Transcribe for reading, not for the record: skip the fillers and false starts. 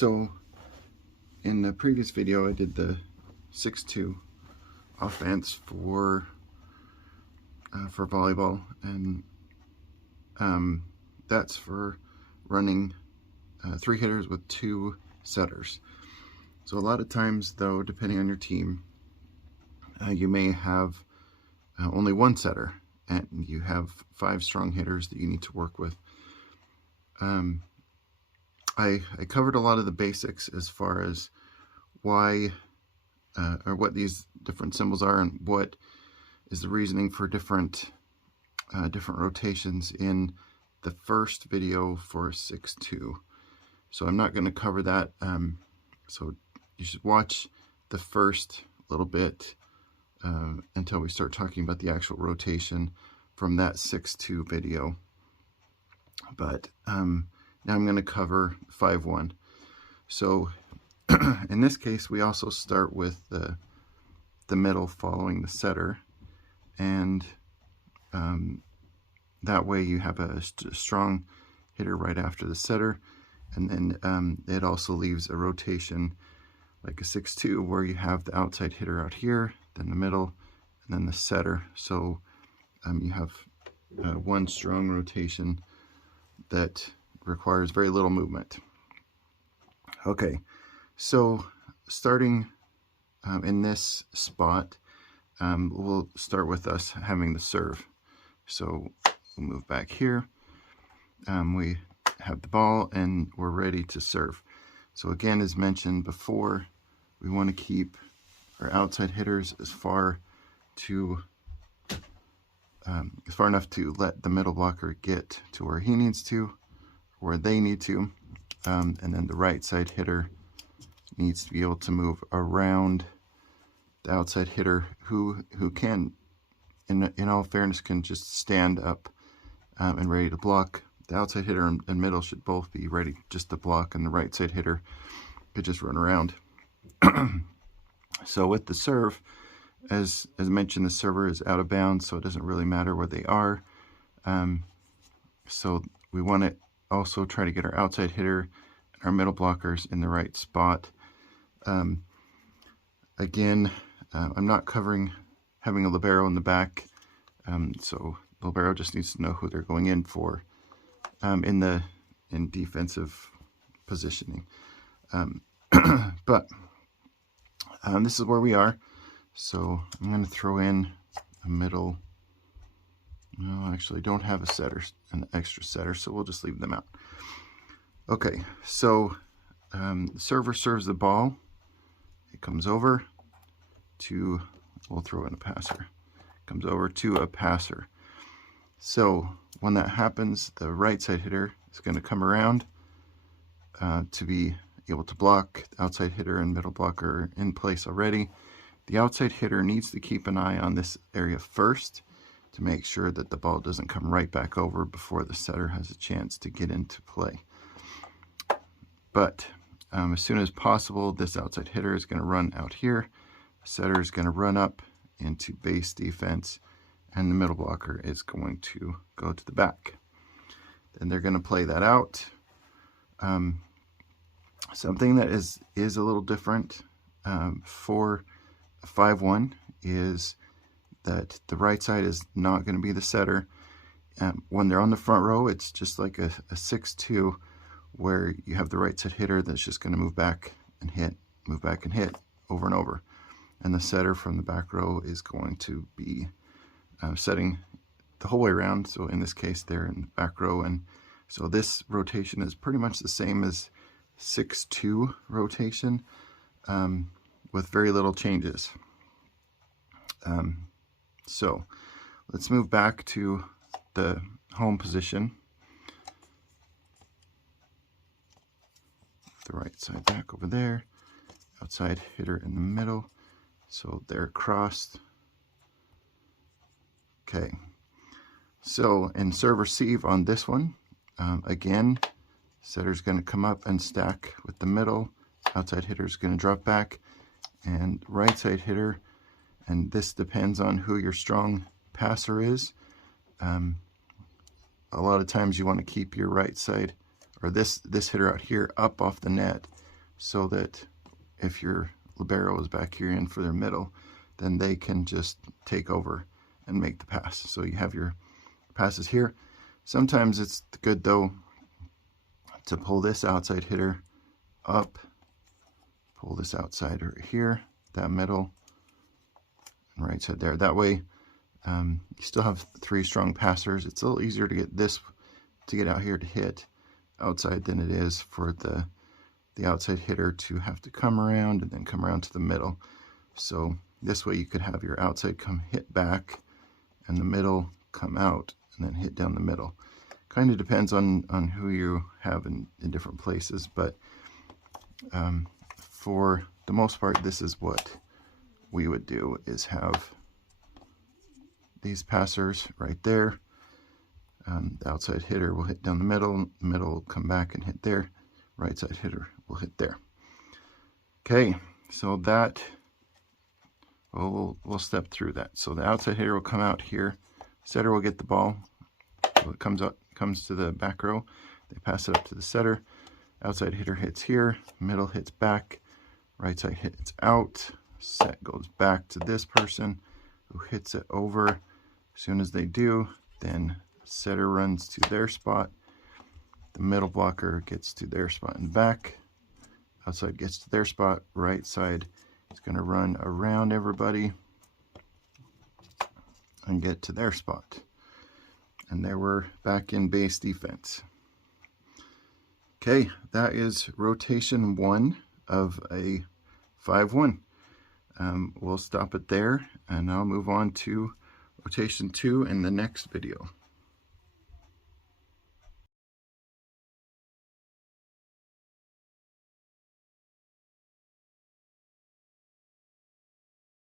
So in the previous video I did the 6-2 offense for volleyball, and that's for running 3 hitters with 2 setters. So a lot of times though, depending on your team, you may have only 1 setter and you have 5 strong hitters that you need to work with. I covered a lot of the basics as far as why or what these different symbols are and what is the reasoning for different rotations in the first video for 6-2. So I'm not going to cover that. So you should watch the first little bit until we start talking about the actual rotation from that 6-2 video. But now I'm going to cover 5-1. So in this case, we also start with the middle following the setter, and that way you have a strong hitter right after the setter, and then it also leaves a rotation like a 6-2 where you have the outside hitter out here, then the middle, and then the setter. So you have one strong rotation that requires very little movement. Okay, so starting in this spot, we'll start with us having the serve. So we'll move back here. We have the ball and we're ready to serve. So again, as mentioned before, we want to keep our outside hitters as far enough to let the middle blocker get to where he needs to, where they need to, and then the right side hitter needs to be able to move around the outside hitter, who can, in all fairness, can just stand up and ready to block. The outside hitter and middle should both be ready just to block, and the right side hitter could just run around. So with the serve, as mentioned, the server is out of bounds, so it doesn't really matter where they are. So we want to also try to get our outside hitter and our middle blockers in the right spot. Again, I'm not covering having a libero in the back, so the libero just needs to know who they're going in for in defensive positioning. But this is where we are. So I'm going to throw in a middle. No, actually, I don't have an extra setter, so we'll just leave them out. Okay, so the server serves the ball. It comes over to, we'll throw in a passer. It comes over to a passer. So when that happens, the right side hitter is going to come around to be able to block. The outside hitter and middle blocker in place already. The outside hitter needs to keep an eye on this area first to make sure that the ball doesn't come right back over before the setter has a chance to get into play. But as soon as possible, this outside hitter is going to run out here. The setter is going to run up into base defense, and the middle blocker is going to go to the back. Then they're going to play that out. Something that is a little different for 5-1 is that the right side is not going to be the setter. When they're on the front row, it's just like a 6-2 where you have the right side hitter that's just going to move back and hit over and over. And the setter from the back row is going to be setting the whole way around. So in this case, they're in the back row. And so this rotation is pretty much the same as 6-2 rotation, with very little changes. So let's move back to the home position. The right side back over there, outside hitter in the middle. So they're crossed. Okay. So in serve receive on this one, again, setter's going to come up and stack with the middle. Outside hitter is going to drop back, and right side hitter, and this depends on who your strong passer is. A lot of times you want to keep your right side, or this hitter out here, up off the net so that if your libero is back here in for their middle, then they can just take over and make the pass. So you have your passes here. Sometimes it's good though to pull this outside hitter up, pull this outsider here, that middle, and right side there. That way you still have 3 strong passers. It's a little easier to get out here to hit outside than it is for the outside hitter to have to come around and then come around to the middle. So this way you could have your outside come hit back and the middle come out and then hit down the middle. Kind of depends on who you have in different places, but for the most part, this is what we would do, is have these passers right there. The outside hitter will hit down the middle will come back and hit there, right side hitter will hit there. Okay, so that, we'll step through that. So the outside hitter will come out here, setter will get the ball, so it comes to the back row, they pass it up to the setter, outside hitter hits here, middle hits back, right side hits out, set goes back to this person who hits it over. As soon as they do, then setter runs to their spot, the middle blocker gets to their spot and back, outside gets to their spot, right side is going to run around everybody and get to their spot. And there we're back in base defense. Okay, that is rotation 1 of a 5-1. We'll stop it there, and I'll move on to rotation 2 in the next video.